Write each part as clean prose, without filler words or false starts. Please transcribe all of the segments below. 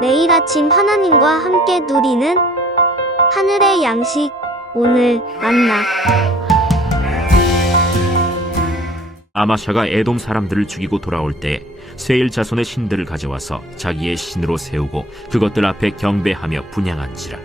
매일 아침 하나님과 함께 누리는 하늘의 양식, 오늘 만나. 아마샤가 에돔 사람들을 죽이고 돌아올 때 세일 자손의 신들을 가져와서 자기의 신으로 세우고 그것들 앞에 경배하며 분향한지라.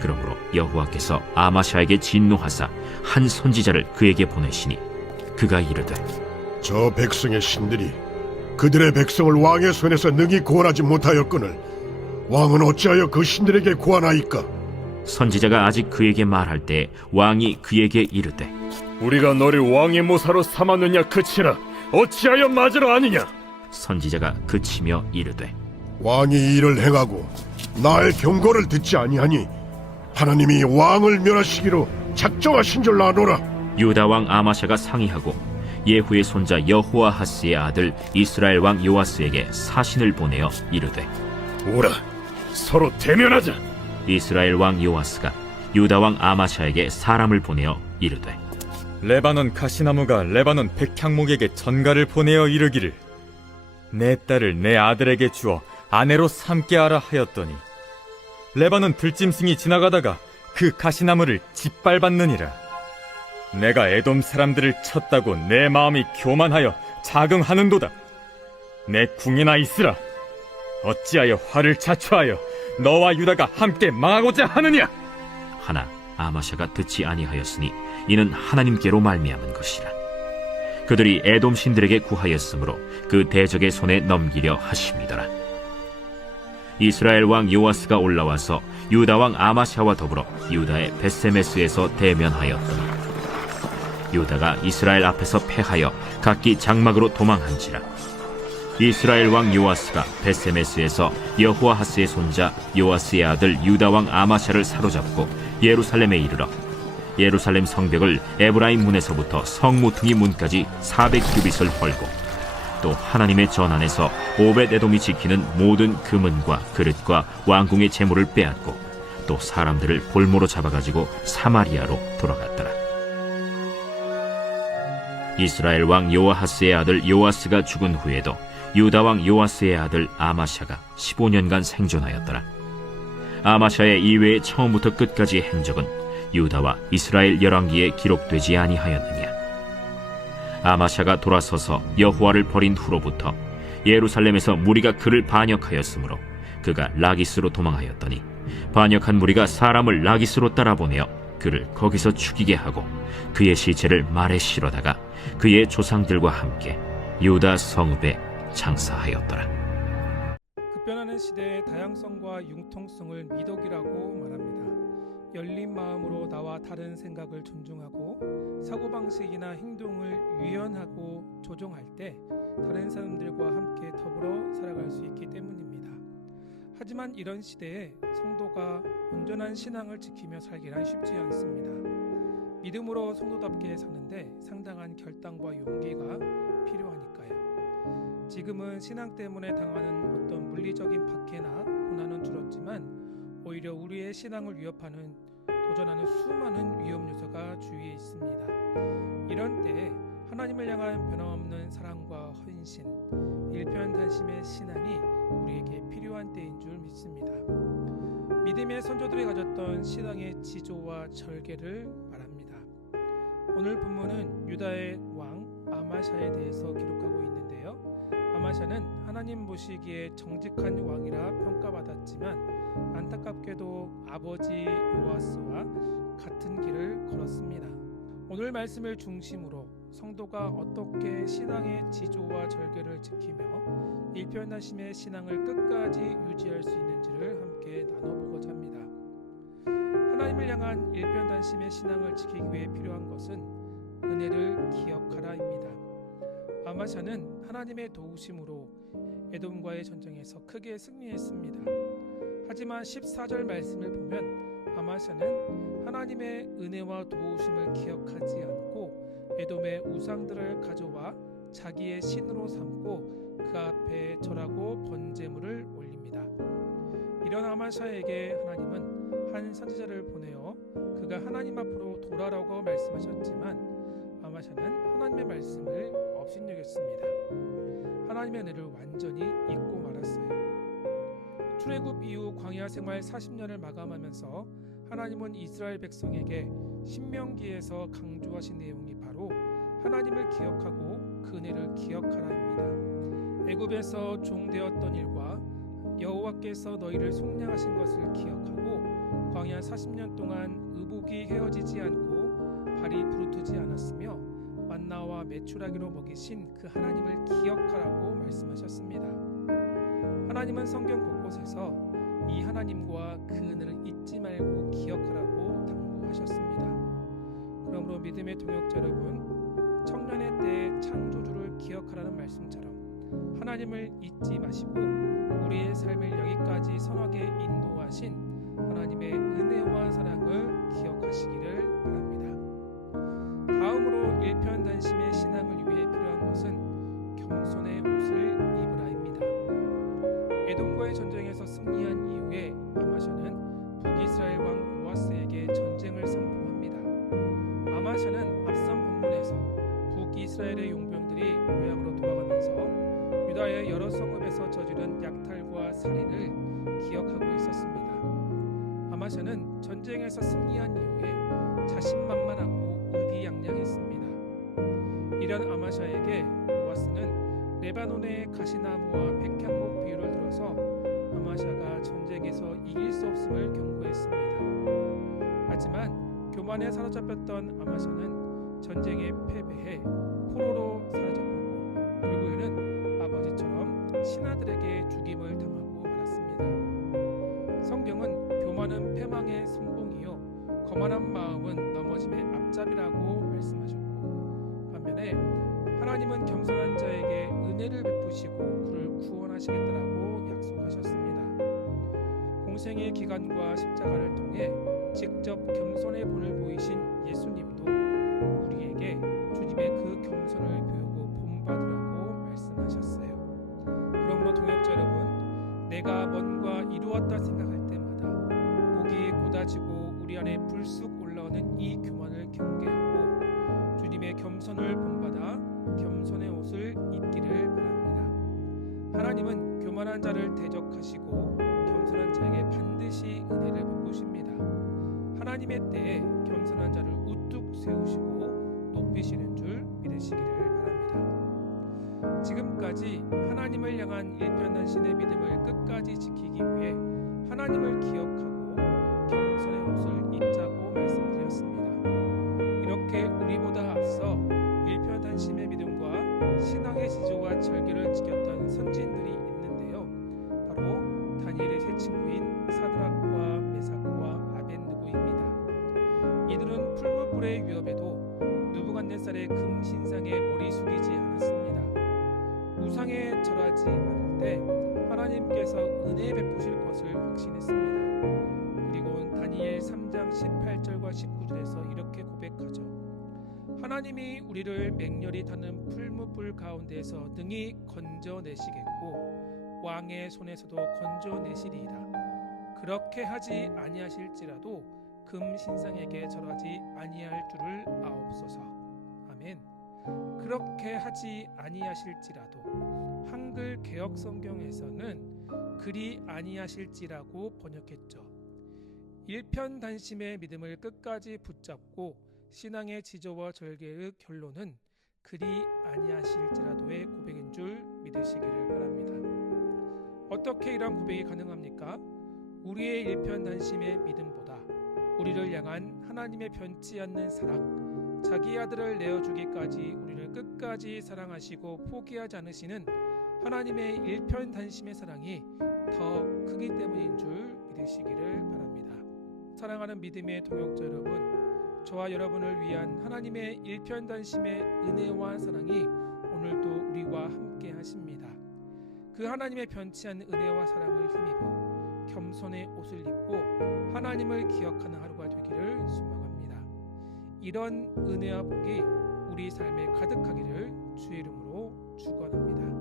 그러므로 여호와께서 아마샤에게 진노하사 한 선지자를 그에게 보내시니 그가 이르되, 저 백성의 신들이 그들의 백성을 왕의 손에서 능히 구원하지 못하였거늘 왕은 어찌하여 그 신들에게 구하나이까? 선지자가 아직 그에게 말할 때 왕이 그에게 이르되, 우리가 너를 왕의 모사로 삼았느냐 그치라 어찌하여 맞으러 아니냐. 선지자가 그치며 이르되, 왕이 이를 행하고 나의 경고를 듣지 아니하니 하나님이 왕을 멸하시기로 작정하신 줄 아노라. 유다 왕 아마샤가 상의하고 예후의 손자 여호아하스의 아들 이스라엘 왕 요아스에게 사신을 보내어 이르되, 오라 서로 대면하자. 이스라엘 왕 요아스가 유다 왕 아마샤에게 사람을 보내어 이르되, 레바논 가시나무가 레바논 백향목에게 전가를 보내어 이르기를 내 딸을 내 아들에게 주어 아내로 삼게 하라 하였더니 레바논 들짐승이 지나가다가 그 가시나무를 짓밟았느니라. 내가 에돔 사람들을 쳤다고 내 마음이 교만하여 자긍하는도다. 내 궁이나 있으라. 어찌하여 화를 자초하여 너와 유다가 함께 망하고자 하느냐. 하나 아마샤가 듣지 아니하였으니 이는 하나님께로 말미암은 것이라. 그들이 에돔 신들에게 구하였으므로 그 대적의 손에 넘기려 하심이더라. 이스라엘 왕 요아스가 올라와서 유다 왕 아마샤와 더불어 유다의 벳세메스에서 대면하였더니 유다가 이스라엘 앞에서 패하여 각기 장막으로 도망한지라. 이스라엘 왕 요아스가 벳세메스에서 여호아하스의 손자 요아스의 아들 유다 왕 아마샤를 사로잡고 예루살렘에 이르러 예루살렘 성벽을 에브라임 문에서부터 성모퉁이 문까지 400규빗을 헐고 또 하나님의 전 안에서 오벳 에돔이 지키는 모든 금은과 그릇과 왕궁의 재물을 빼앗고 또 사람들을 볼모로 잡아가지고 사마리아로 돌아갔더라. 이스라엘 왕 요아하스의 아들 요아스가 죽은 후에도 유다 왕 요아스의 아들 아마샤가 15년간 생존하였더라. 아마샤의 이외의 처음부터 끝까지의 행적은 유다와 이스라엘 열왕기에 기록되지 아니하였느냐. 아마샤가 돌아서서 여호와를 버린 후로부터 예루살렘에서 무리가 그를 반역하였으므로 그가 라기스로 도망하였더니 반역한 무리가 사람을 라기스로 따라보내어 그를 거기서 죽이게 하고 그의 시체를 말에 실어다가 그의 조상들과 함께 유다 성읍에 장사하였더라. 급변하는 시대의 다양성과 융통성을 미덕이라고 말합니다. 열린 마음으로 나와 다른 생각을 존중하고 사고방식이나 행동을 유연하고 조정할 때 다른 사람들과 함께 더불어 살아갈 수 있기 때문입니다. 하지만 이런 시대에 성도가 온전한 신앙을 지키며 살기란 쉽지 않습니다. 믿음으로 성도답게 사는데 상당한 결단과 용기가 필요하니까요. 지금은 신앙 때문에 당하는 어떤 물리적인 박해나 고난은 줄었지만 오히려 우리의 신앙을 위협하는 도전하는 수많은 위험 요소가 주위에 있습니다. 이런 때에 하나님을 향한 변함없는 사랑과 헌신, 일편단심의 신앙이 우리에게 필요한 때인 줄 믿습니다. 믿음의 선조들이 가졌던 신앙의 지조와 절개를 말합니다. 오늘 본문은 유다의 왕 아마샤에 대해서 기록하고 있는데요. 아마샤는 하나님 보시기에 정직한 왕이라 평가받았지만 안타깝게도 아버지 요아스와 같은 길을 걸었습니다. 오늘 말씀을 중심으로 성도가 어떻게 신앙의 지조와 절개를 지키며 일편단심의 신앙을 끝까지 유지할 수 있는지를 함께 나눠보고자 합니다. 하나님을 향한 일편단심의 신앙을 지키기 위해 필요한 것은 은혜를 기억하라입니다. 아마샤는 하나님의 도우심으로 에돔과의 전쟁에서 크게 승리했습니다. 하지만 14절 말씀을 보면 아마샤는 하나님의 은혜와 도우심을 기억하지 않고 에돔의 우상들을 가져와 자기의 신으로 삼고 그 앞에 절하고 번제물을 올립니다. 이런 아마샤에게 하나님은 한 선지자를 보내어 그가 하나님 앞으로 돌아라고 말씀하셨지만 아마샤는 하나님의 말씀을 업신여겼습니다. 하나님의 은혜를 완전히 잊고 말았어요. 출애굽 이후 광야 생활 40년을 마감하면서 하나님은 이스라엘 백성에게 신명기에서 강조하신 내용이 바로 하나님을 기억하고 그 은혜를 기억하라입니다. 애굽에서 종되었던 일과 여호와께서 너희를 속량하신 것을 기억하고 광야 40년 동안 의복이 헤어지지 않고 발이 부르트지 않았으며 만나와 메추라기로 먹이신 그 하나님을 기억하라고 말씀하셨습니다. 하나님은 성경 곳곳에서 이 하나님과 그 은혜를 잊지 말고 기억하라고 당부하셨습니다. 그러므로 믿음의 동역자 여러분, 청년의 때의 창조주를 기억하라는 말씀처럼 하나님을 잊지 마시고 우리의 삶을 여기까지 선하게 인도하신 하나님의 은혜와 사랑을 기억하시기를 바랍니다. 다음으로 일편단심의 신앙을 위해 필요한 것은 겸손의 옷을 입으라입니다. 에돔과의 전쟁에서 승리한 이후에 아마샤는 북이스라엘 왕 요아스에게 전쟁을 선포합니다. 아마샤는 앞선 본문에서 북이스라엘의 용병들이 고향으로 돌아가면서 유다의 여러 성읍에서 저지른 약탈과 살인을 기억하고 있었습니다. 아마샤는 전쟁에서 승리한 이후에 자신만만하고 의기양양했습니다. 이런 아마샤에게 요아스는 레바논의 가시나무와 백향목 비유를 들어서 아마샤가 전쟁에서 이길 수 없음을 경고했습니다. 하지만 교만에 사로잡혔던 아마샤는 전쟁에 패배해 포로로 사로잡혔고 결국에는 아버지처럼 신하들에게 죽임을 당하고 말았습니다. 성경은 교만은 패망의 선봉이요 거만한 마음은 넘어짐의 앞잡이라고 말씀하셨고, 반면에 하나님은 겸손한 자에게 은혜를 베푸시고 그를 구원하시겠다라고 약속하셨습니다. 공생의 기간과 십자가를 통해 직접 겸손의 본을 보이신 예수님도 우리에게 주님의 그 겸손을 배우고 본받으라고 말씀하셨어요. 그러므로 동역자 여러분, 내가 뭔가 이루었다 생각할 때마다 목이 곧아지고 우리 안에 불쑥 올라오는 이 교만을 경계하고 주님의 겸손을 본받아 겸손의 옷을 입기를 바랍니다. 하나님은 교만한 자를 대적하시고 겸손한 자에게 반드시 은혜를 베푸십니다. 하나님의 때에 겸손한 자를 우뚝 세우시고 높이시는 줄 믿으시기를 바랍니다. 지금까지 하나님을 향한 일편단심의 믿음을 끝까지 지키기 위해 하나님을 기억하고 겸손의 옷을 입자고 말씀드렸습니다. 이렇게 우리보다 앞서 일편단심의 믿음과 신앙의 지조와 절개를 지켰던 선진들이 있는데요. 바로 다니엘의 세 친구인 사드락과 메삭과 아벳느고입니다. 이들은 풀무불의 위협에도 느부갓네살의 금 신상에 머리 숙이지 않았습니다. 우상에 절하지 않을 때 하나님께서 은혜 베푸실 것을 확신했습니다. 그리고 다니엘 3장 18절과 19절에서 이렇게 고백하죠. 하나님이 우리를 맹렬히 타는 풀무불 가운데에서 능히 건져내시겠고 왕의 손에서도 건져내시리이다. 그렇게 하지 아니하실지라도 금 신상에게 절하지 아니할 줄을 아옵소서. 아멘. 그렇게 하지 아니하실지라도 한글 개역 성경에서는 그리 아니하실지라고 번역했죠. 일편단심의 믿음을 끝까지 붙잡고 신앙의 지조와 절개의 결론은 그리 아니하실지라도의 고백인 줄 믿으시기를 바랍니다. 어떻게 이런 고백이 가능합니까? 우리의 일편단심의 믿음보다 우리를 향한 하나님의 변치 않는 사랑, 자기 아들을 내어주기까지 우리를 끝까지 사랑하시고 포기하지 않으시는 하나님의 일편단심의 사랑이 더 크기 때문인 줄 믿으시기를 바랍니다. 사랑하는 믿음의 동역자 여러분, 저와 여러분을 위한 하나님의 일편단심의 은혜와 사랑이 오늘도 우리와 함께 하십니다. 그 하나님의 변치 않는 은혜와 사랑을 힘입어 겸손의 옷을 입고 하나님을 기억하는 하루가 되기를 소망합니다. 이런 은혜와 복이 우리 삶에 가득하기를 주의 이름으로 축원합니다.